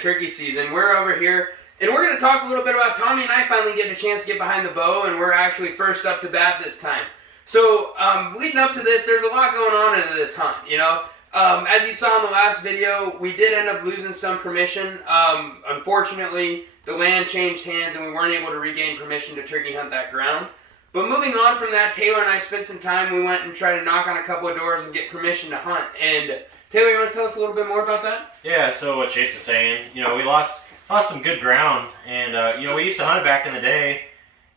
turkey season. We're over here, and we're going to talk a little bit about Tommy and I finally getting a chance to get behind the bow, and we're actually first up to bat this time. So, leading up to this, there's a lot going on into this hunt, you know. As you saw in the last video, we did end up losing some permission. Unfortunately, the land changed hands, and we weren't able to regain permission to turkey hunt that ground. But moving on from that, Taylor and I spent some time. We went and tried to knock on a couple of doors and get permission to hunt. And Taylor, you want to tell us a little bit more about that? Yeah, so what Chase was saying, you know, we lost some good ground, and you know, we used to hunt it back in the day,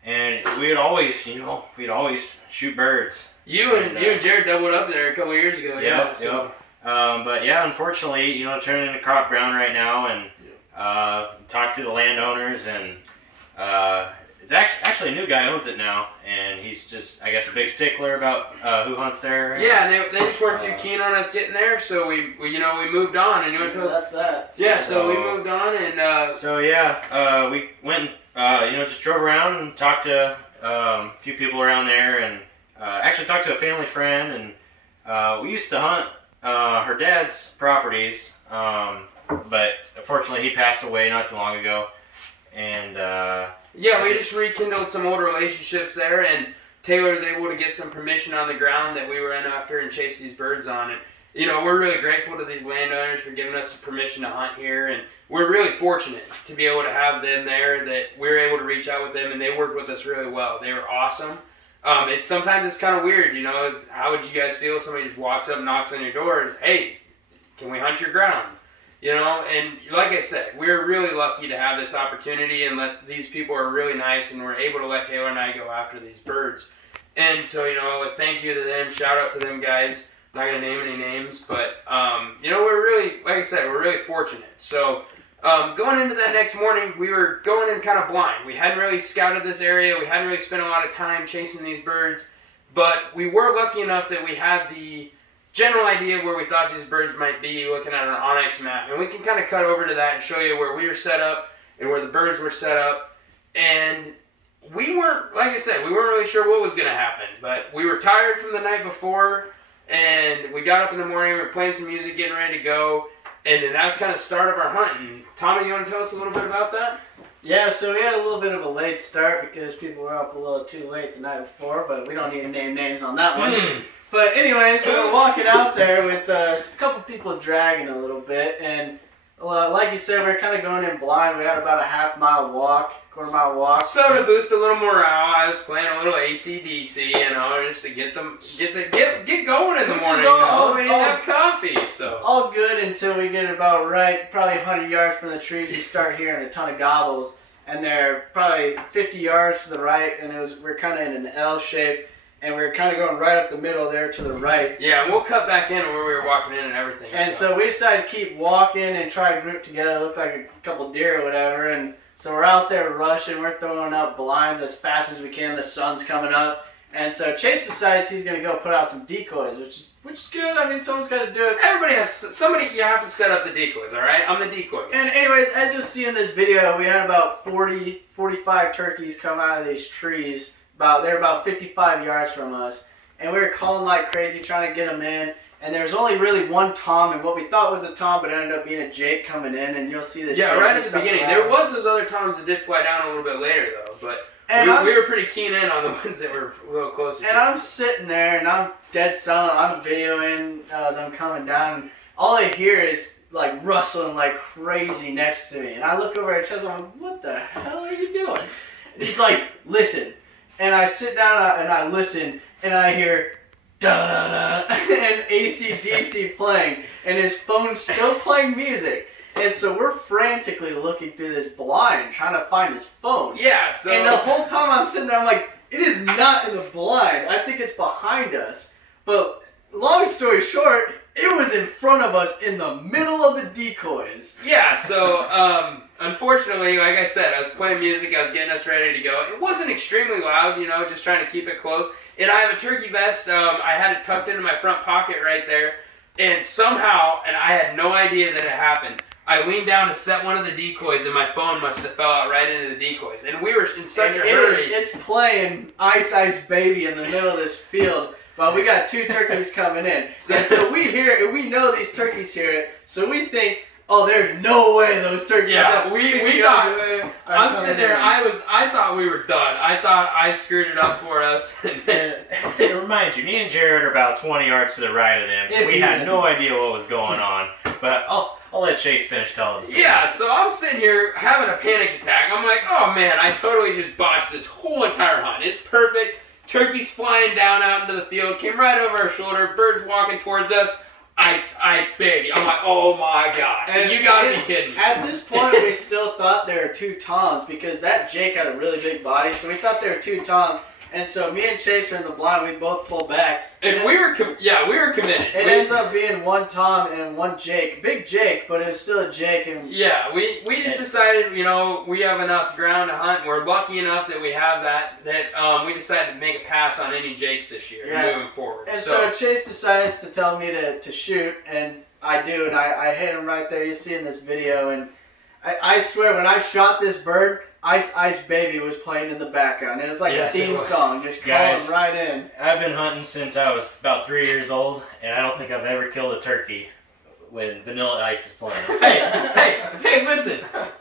and we would always, you know, we'd always shoot birds. You and Jared doubled up there a couple of years ago. Yeah. So. But yeah, unfortunately, you know, turning into crop ground right now, and talked to the landowners, and it's actually a new guy owns it now, and he's just, I guess, a big stickler about who hunts there. Yeah, they just weren't too keen on us getting there, so we moved on, and you went to that's that. Yeah, so we moved on, and so yeah, we went and you know, just drove around and talked to a few people around there, and actually talked to a family friend, and we used to hunt her dad's properties, but unfortunately he passed away not too long ago, and yeah, we just rekindled some old relationships there, and Taylor was able to get some permission on the ground that we were in after and chase these birds on. And you know, we're really grateful to these landowners for giving us permission to hunt here, and we're really fortunate to be able to have them there, that we were able to reach out with them, and they worked with us really well. They were awesome. Sometimes it's kind of weird, you know. How would you guys feel if somebody just walks up, knocks on your door, and, hey, can we hunt your ground? You know, and like I said, we're really lucky to have this opportunity, and these people are really nice, and we're able to let Taylor and I go after these birds. And so, you know, thank you to them. Shout out to them guys. I'm not going to name any names, but, you know, we're really, like I said, we're really fortunate. So, going into that next morning, we were going in kind of blind. We hadn't really scouted this area. We hadn't really spent a lot of time chasing these birds, but we were lucky enough that we had the general idea of where we thought these birds might be looking at an Onyx map. And we can kind of cut over to that and show you where we were set up and where the birds were set up. And we weren't, like I said, we weren't really sure what was going to happen, but we were tired from the night before, and we got up in the morning, we were playing some music, getting ready to go, and then that was kind of the start of our hunt. And Tommy, you want to tell us a little bit about that? Yeah, so we had a little bit of a late start because people were up a little too late the night before, but we don't need to name names on that one. But anyways, we were walking out there with a couple people dragging a little bit, and like you said, we were kind of going in blind. We had about a quarter-mile walk. So to boost a little morale, I was playing a little AC/DC, you know, just to get going in the morning. We didn't have coffee, so all good until we get about probably 100 yards from the trees. We start hearing a ton of gobbles, and they're probably 50 yards to the right, and we're kind of in an L shape. And we were kind of going right up the middle there to the right. Yeah, and we'll cut back in where we were walking in and everything. And so we decided to keep walking and try to group together, look like a couple deer or whatever. And so we're out there rushing. We're throwing up blinds as fast as we can. The sun's coming up. And so Chase decides he's going to go put out some decoys, which is good. I mean, someone's got to do it. Somebody, you have to set up the decoys, all right? I'm the decoy guy. And anyways, as you'll see in this video, we had about 45 turkeys come out of these trees. They're about 55 yards from us, and we were calling like crazy trying to get them in, and there's only really one tom, and what we thought was a tom, but it ended up being a Jake coming in, and you'll see this. Yeah, Jake right at the beginning. There was those other toms that did fly down a little bit later, though, but we were pretty keen in on the ones that were a little closer. And I'm sitting there, and I'm dead silent. I'm videoing them coming down, and all I hear is like rustling like crazy next to me, and I look over at Chaz, I'm like, what the hell are you doing? And he's like, listen. And I sit down and I listen, and I hear da-da-da and AC/DC playing, and his phone's still playing music. And so we're frantically looking through this blind, trying to find his phone. Yeah, so... And the whole time I'm sitting there, I'm like, it is not in the blind. I think it's behind us. But long story short, it was in front of us in the middle of the decoys. Yeah, so unfortunately, like I said, I was playing music, I was getting us ready to go. It wasn't extremely loud, you know, just trying to keep it close. And I have a turkey vest, I had it tucked into my front pocket right there. And somehow, and I had no idea that it happened, I leaned down to set one of the decoys, and my phone must have fell out right into the decoys. And we were in such a hurry. It's playing Ice Ice Baby in the middle of this field. Well, we got two turkeys coming in. And so we hear it, and we know these turkeys hear it. So we think, oh, there's no way those turkeys. Yeah, that we 50 got- yards away are I'm coming sitting there. in. I thought we were done. I thought I screwed it up for us. And then, To remind you, me and Jared are about 20 yards to the right of them. If We you- had no idea what was going on. But I'll let Chase finish telling the story. yeah, so I'm sitting here having a panic attack. I'm like, oh man, I totally just botched this whole entire hunt. It's perfect. Turkeys flying down out into the field, came right over our shoulder. Birds walking towards us. Ice, baby. I'm like, oh my gosh. And You gotta be kidding me. At this point, we still thought there were 2 toms because that Jake had a really big body, so we thought there were 2 toms. And so me and Chase are in the blind. We both pull back. And we were committed. It We- ends up being 1 tom and 1 Jake. Big Jake, but it was still a Jake. And Yeah, we just decided, we have enough ground to hunt. We're lucky enough that we have that we decided to make a pass on any Jakes this year moving forward. And so Chase decides to tell me to shoot, and I do, and I hit him right there. You see in this video, and I swear when I shot this bird, Ice Baby was playing in the background. It was like Yes, a theme it was. song, just Guys, calling right in. I've been hunting since I was about 3 years old, and I don't think I've ever killed a turkey when Vanilla Ice is playing. hey, listen.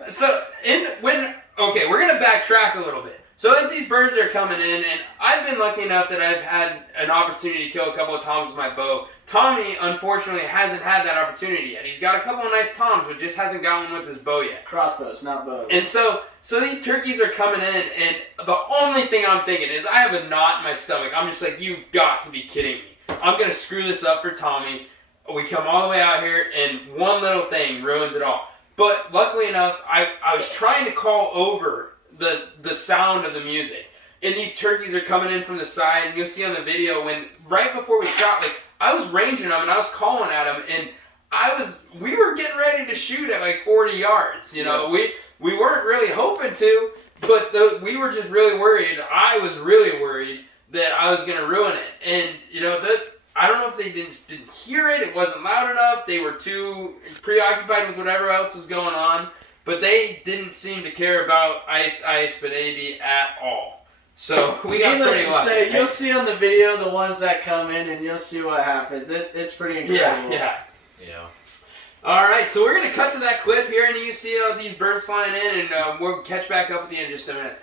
So we're gonna backtrack a little bit. So as these birds are coming in, and I've been lucky enough that I've had an opportunity to kill a couple of toms with my bow. Tommy, unfortunately, hasn't had that opportunity yet. He's got a couple of nice toms, but just hasn't got one with his bow yet. Crossbows, not bows. And so these turkeys are coming in, and the only thing I'm thinking is I have a knot in my stomach. I'm just like, you've got to be kidding me. I'm gonna screw this up for Tommy. We come all the way out here, and one little thing ruins it all. But luckily enough, I was trying to call over the sound of the music. And these turkeys are coming in from the side, and you'll see on the video when right before we shot, I was ranging them and I was calling at them, and we were getting ready to shoot at 40 yards. We weren't really hoping to, but we were just really worried. I was really worried that I was gonna ruin it, and I don't know if they didn't hear it. It wasn't loud enough. They were too preoccupied with whatever else was going on. But they didn't seem to care about Ice Baby at all. So we got Needless pretty to lucky. say, you'll see on the video the ones that come in, and you'll see what happens. It's pretty incredible. Yeah. Yeah. All right, so we're gonna cut to that clip here, and you can see these birds flying in, and we'll catch back up with you in just a minute.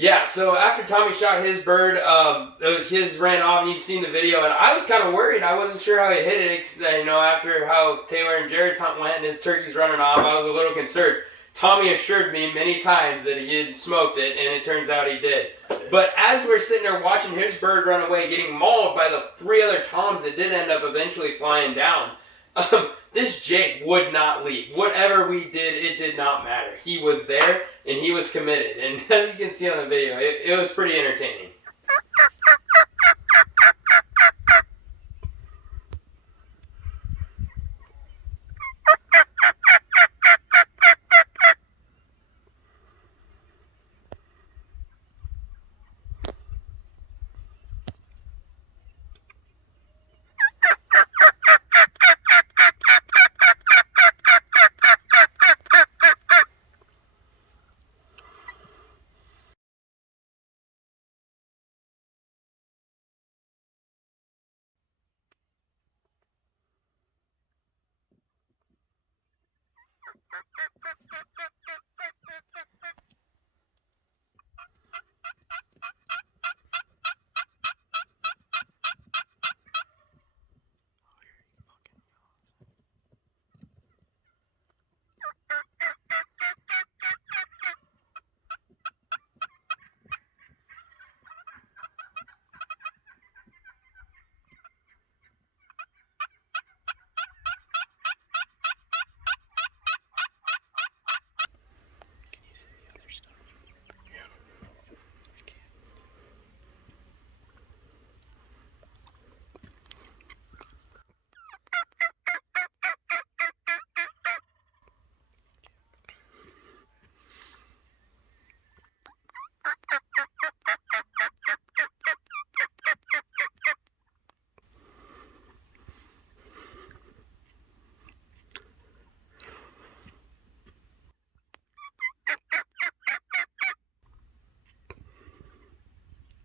Yeah, so after Tommy shot his bird, his ran off, and you've seen the video, and I was kind of worried. I wasn't sure how he hit it, you know, after how Taylor and Jared's hunt went and his turkey's running off, I was a little concerned. Tommy assured me many times that he had smoked it, and it turns out he did. But as we're sitting there watching his bird run away, getting mauled by the 3 other toms that did end up eventually flying down, this Jake would not leave. Whatever we did, it did not matter. He was there, and he was committed. And as you can see on the video, it was pretty entertaining.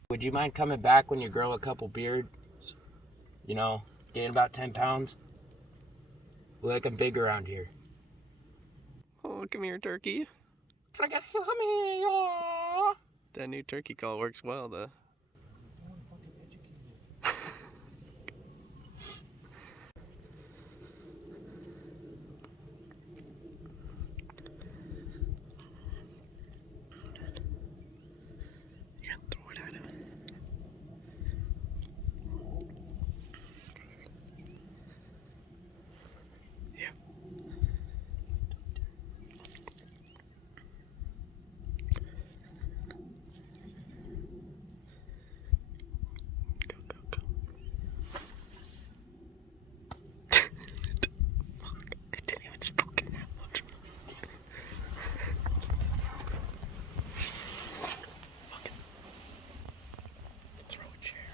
Would you mind coming back when you grow a couple beards? You know, gain about 10 pounds? We like them big around here. Oh, come here, turkey. Come here. That new turkey call works well, though. You're gonna throw it at him. Yeah. Go, go, go. Fuck, I didn't even spook it that much. Fucking throw a chair.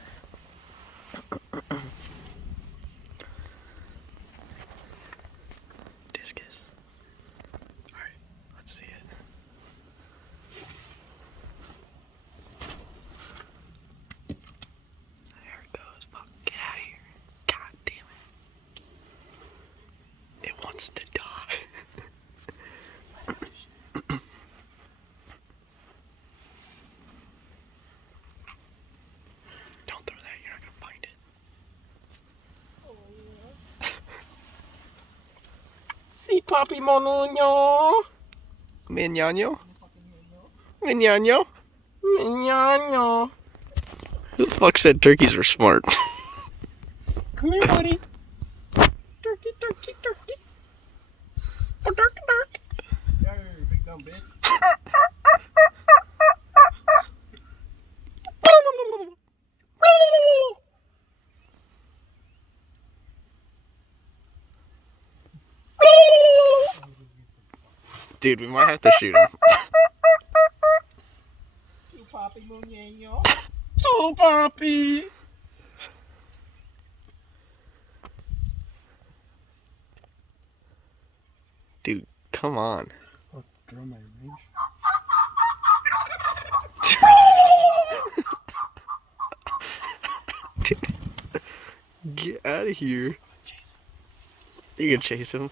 Discus. Alright, let's see it. There it goes. Fuck, get out of here. God damn it. It wants to die. Don't throw that, you're not gonna find it. Si papi monuño. Miñaño. Miñaño. Miñaño. Who the fuck said turkeys are smart? Come here, buddy. Turkey, turkey, turkey. Oh, turkey, turkey. Yeah, you big dumb bitch. Dude, we might have to shoot him. So poppy. Dude, come on. I'll throw my range. Dude, get out of here. You can chase him.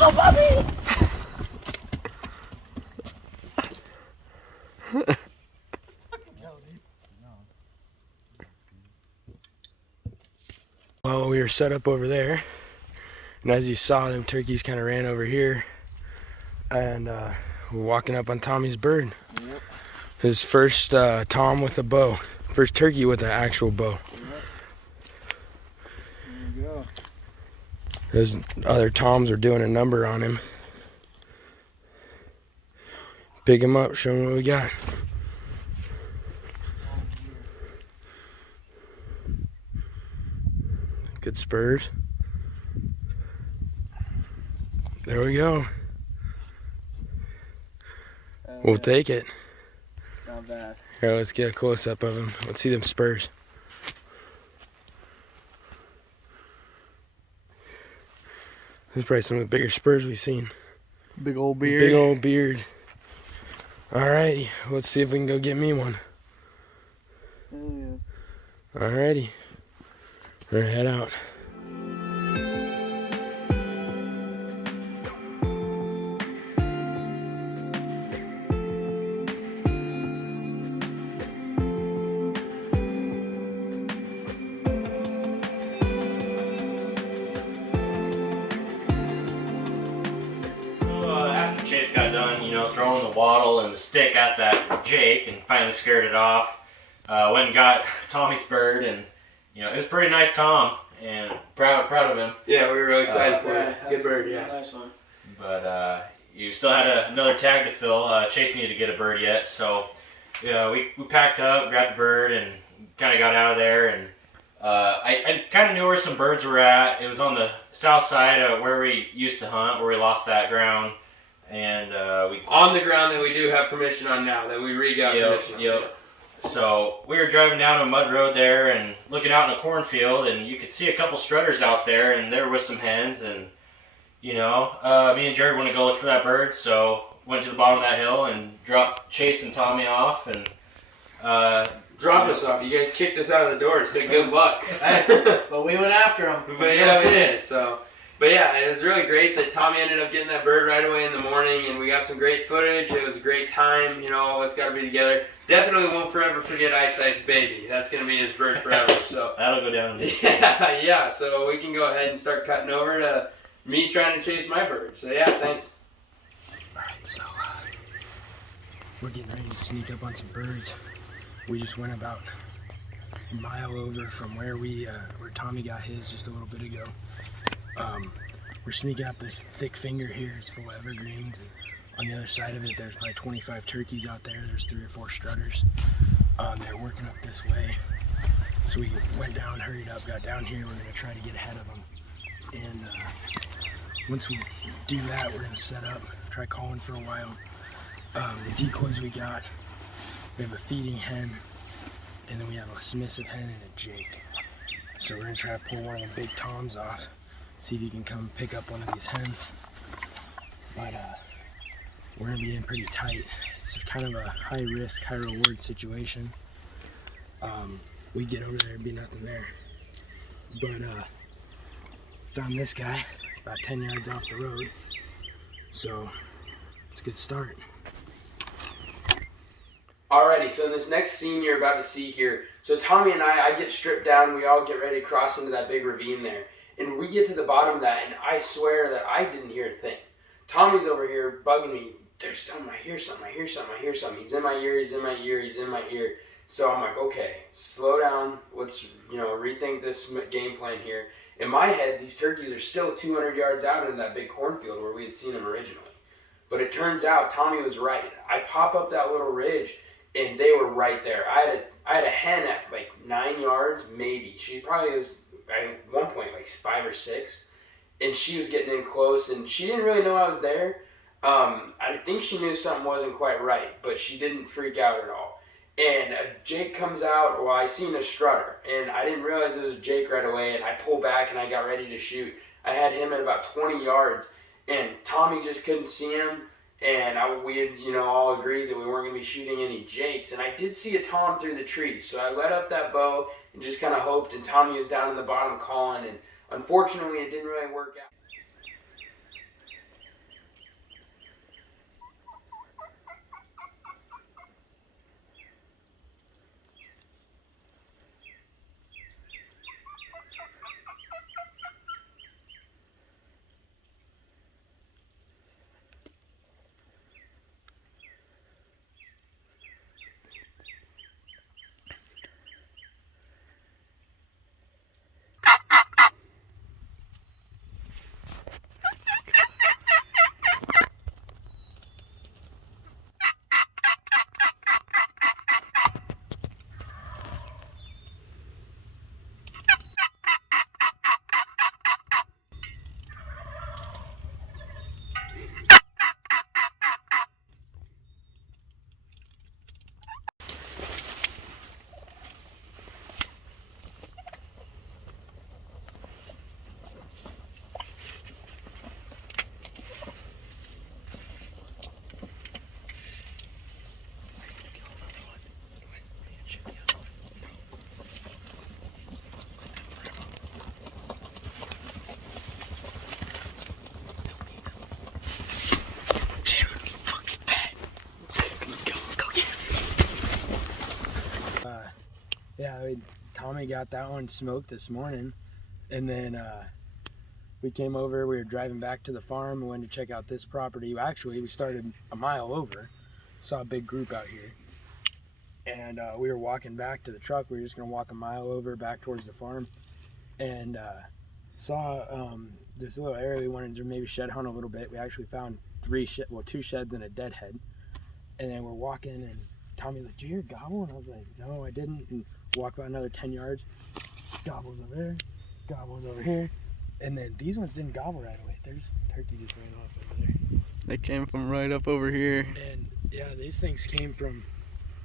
Oh, puppy! Well, we were set up over there, and as you saw, them turkeys kind of ran over here, and we're walking up on Tommy's bird. Yep. His first tom with a bow, first turkey with an actual bow. Yep. There you go. Those other toms are doing a number on him. Pick him up, show him what we got. Good spurs. There we go. We'll take it. Not bad. Here, let's get a close up of him. Let's see them spurs. This is probably some of the bigger spurs we've seen. Big old beard. Big old beard. Alrighty, let's see if we can go get me one. Hell yeah. Alrighty. We're gonna head out. After Chase got done, throwing the wattle and the stick at that Jake and finally scared it off, went and got Tommy's bird, and it was a pretty nice Tom, and proud of him. Yeah, we were really excited for it. Good bird, yeah. Nice one. But you still had another tag to fill. Chase needed to get a bird yet, so we packed up, grabbed the bird, and kind of got out of there. And I kind of knew where some birds were at. It was on the south side of where we used to hunt, where we lost that ground. And we on the ground that we do have permission on now, that we re-got permission on. Yep. So we were driving down a mud road there and looking out in a cornfield, and you could see a couple strutters out there, and they were with some hens. And me and Jared wanted to go look for that bird, so went to the bottom of that hill and dropped Chase and Tommy off, and dropped us off. You guys kicked us out of the door and said good luck. But we went after him. But yeah, we did. So. But yeah, it was really great that Tommy ended up getting that bird right away in the morning, and we got some great footage. It was a great time. All of us got to be together. Definitely won't forever forget Ice Ice Baby. That's going to be his bird forever. So that'll go down. Yeah. So we can go ahead and start cutting over to me trying to chase my bird. So yeah, thanks. All right, so we're getting ready to sneak up on some birds. We just went about a mile over from where Tommy got his just a little bit ago. We're sneaking up this thick finger here. It's full of evergreens, and on the other side of it there's probably 25 turkeys out there. There's 3 or 4 strutters. They're working up this way, so we went down, hurried up, got down here. We're going to try to get ahead of them, and once we do that, we're going to set up, try calling for a while. The decoys we got, we have a feeding hen, and then we have a submissive hen and a Jake. So we're going to try to pull one of the big toms off, see if you can come pick up one of these hens. But we're going to be in pretty tight. It's kind of a high risk, high reward situation. We get over there, it'd be nothing there. But found this guy about 10 yards off the road. So it's a good start. Alrighty, so in this next scene you're about to see here, so Tommy and I get stripped down, we all get ready to cross into that big ravine there. And we get to the bottom of that, and I swear that I didn't hear a thing. Tommy's over here bugging me. There's something, I hear something, I hear something, I hear something. He's in my ear, he's in my ear, he's in my ear. So I'm like, okay, slow down. Let's, rethink this game plan here. In my head, these turkeys are still 200 yards out in that big cornfield where we had seen them originally. But it turns out Tommy was right. I pop up that little ridge, and they were right there. I had a hen at like 9 yards, maybe. She probably was at one point like 5 or 6, and she was getting in close, and she didn't really know I was there. I think she knew something wasn't quite right, but she didn't freak out at all. And Jake comes out. Well, I seen a strutter, and I didn't realize it was Jake right away, and I pulled back and I got ready to shoot. I had him at about 20 yards, and Tommy just couldn't see him. And we had, all agreed that we weren't going to be shooting any Jakes. And I did see a tom through the trees. So I let up that bow and just kind of hoped. And Tommy was down in the bottom calling. And unfortunately, it didn't really work out. Yeah, Tommy got that one smoked this morning, and then we came over. We were driving back to the farm. We went to check out this property. Actually, we started a mile over. Saw a big group out here, and we were walking back to the truck. We were just gonna walk a mile over back towards the farm, and saw this little area. We wanted to maybe shed hunt a little bit. We actually found two sheds and a deadhead, and then we're walking, and Tommy's like, "Did you hear a gobble?" And I was like, "No, I didn't." And walk about another 10 yards. Gobbles over there. Gobbles over here. And then these ones didn't gobble right away. There's turkey just ran off over there. They came from right up over here. And yeah, these things came from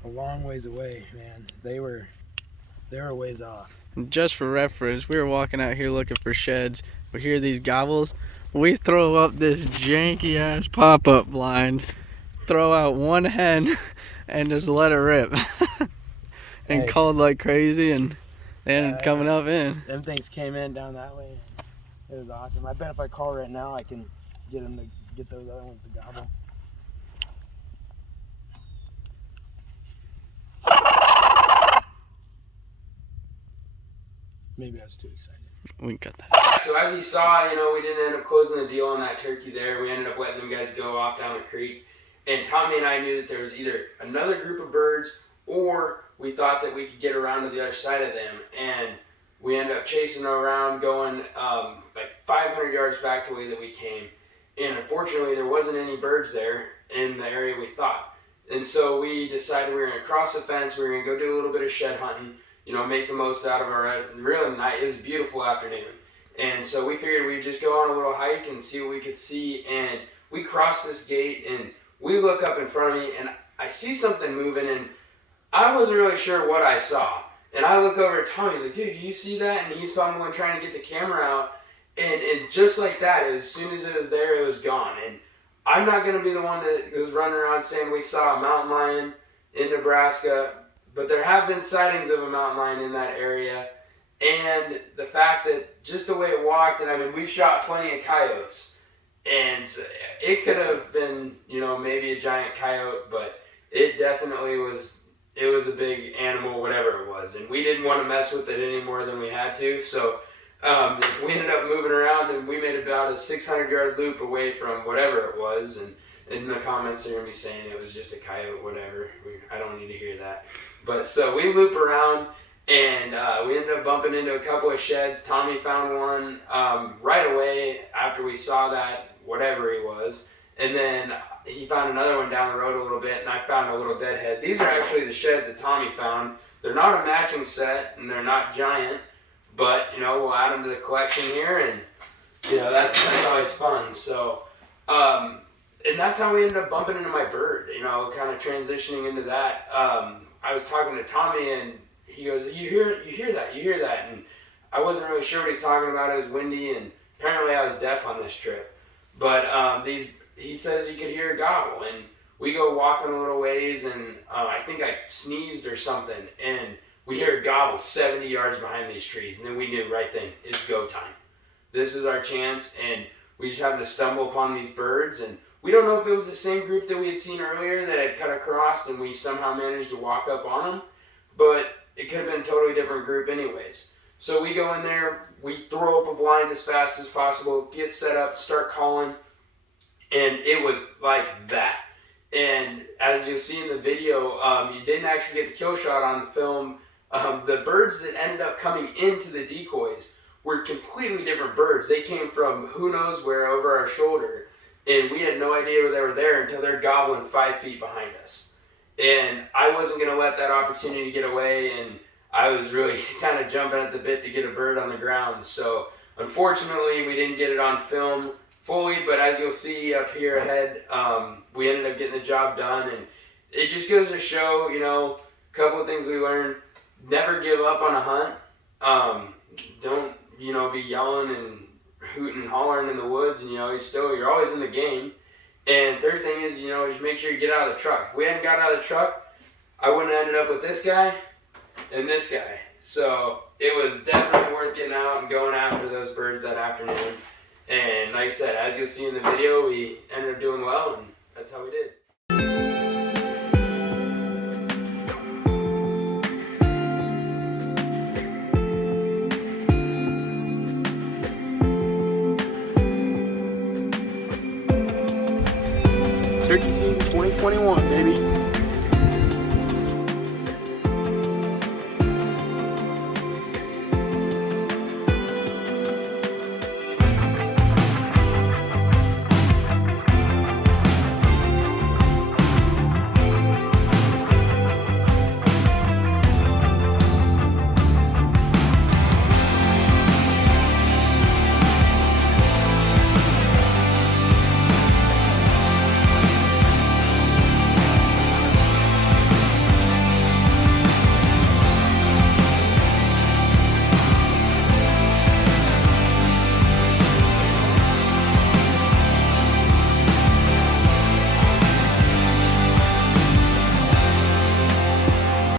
a long ways away, man. They were ways off. Just for reference, we were walking out here looking for sheds. We hear these gobbles. We throw up this janky ass pop-up blind, throw out one hen, and just let it rip. And called like crazy, and they ended up coming up in. Them things came in down that way. It was awesome. I bet if I call right now, I can get them to get those other ones to gobble. Maybe I was too excited. We can cut that. So as you saw, we didn't end up closing the deal on that turkey there. We ended up letting them guys go off down the creek. And Tommy and I knew that there was either another group of birds, or we thought that we could get around to the other side of them. And we ended up chasing around, going like 500 yards back the way that we came. And unfortunately, there wasn't any birds there in the area we thought. And so we decided we were going to cross the fence. We were going to go do a little bit of shed hunting, make the most out of our really night. It was a beautiful afternoon. And so we figured we'd just go on a little hike and see what we could see. And we crossed this gate, and we look up in front of me, and I see something moving, and I wasn't really sure what I saw. And I look over at Tommy. He's like, "Dude, do you see that?" And he's fumbling, trying to get the camera out. And just like that, as soon as it was there, it was gone. And I'm not going to be the one that was running around saying we saw a mountain lion in Nebraska, but there have been sightings of a mountain lion in that area. And the fact that just the way it walked, and I mean, we've shot plenty of coyotes, and it could have been, maybe a giant coyote, but it definitely was. It was a big animal, whatever it was, and we didn't want to mess with it any more than we had to. So we ended up moving around, and we made about a 600-yard loop away from whatever it was. And in the comments, they're gonna be saying it was just a coyote, whatever. I don't need to hear that. But so we loop around, and we ended up bumping into a couple of sheds. Tommy found one right away after we saw that, whatever he was. And then he found another one down the road a little bit, and I found a little deadhead. These are actually the sheds that Tommy found. They're not a matching set, and they're not giant, but, we'll add them to the collection here, and, that's always fun. So, and that's how we ended up bumping into my bird, kind of transitioning into that. I was talking to Tommy, and he goes, you hear that? And I wasn't really sure what he's talking about. It was windy, and apparently I was deaf on this trip. But he says he could hear a gobble, and we go walking a little ways, and I think I sneezed or something, and we hear a gobble 70 yards behind these trees, and then we knew right then, it's go time. This is our chance, and we just happened to stumble upon these birds, and we don't know if it was the same group that we had seen earlier that had cut across, and we somehow managed to walk up on them, but it could have been a totally different group anyways. So we go in there, we throw up a blind as fast as possible, get set up, start calling, and it was like that. And as you'll see in the video, you didn't actually get the kill shot on the film. The birds that ended up coming into the decoys were completely different birds. They came from who knows where over our shoulder, and we had no idea where they were there until they're gobbling 5 feet behind us. And I wasn't going to let that opportunity get away, and I was really kind of jumping at the bit to get a bird on the ground. So unfortunately, we didn't get it on film fully, but as you'll see up here ahead, we ended up getting the job done. And it just goes to show, a couple of things we learned. Never give up on a hunt. Don't, be yelling and hooting and hollering in the woods, and, you're always in the game. And third thing is, just make sure you get out of the truck. If we hadn't got out of the truck, I wouldn't have ended up with this guy and this guy. So it was definitely worth getting out and going after those birds that afternoon. And like I said, as you'll see in the video, we ended up doing well, and that's how we did. turkey season 2021, baby.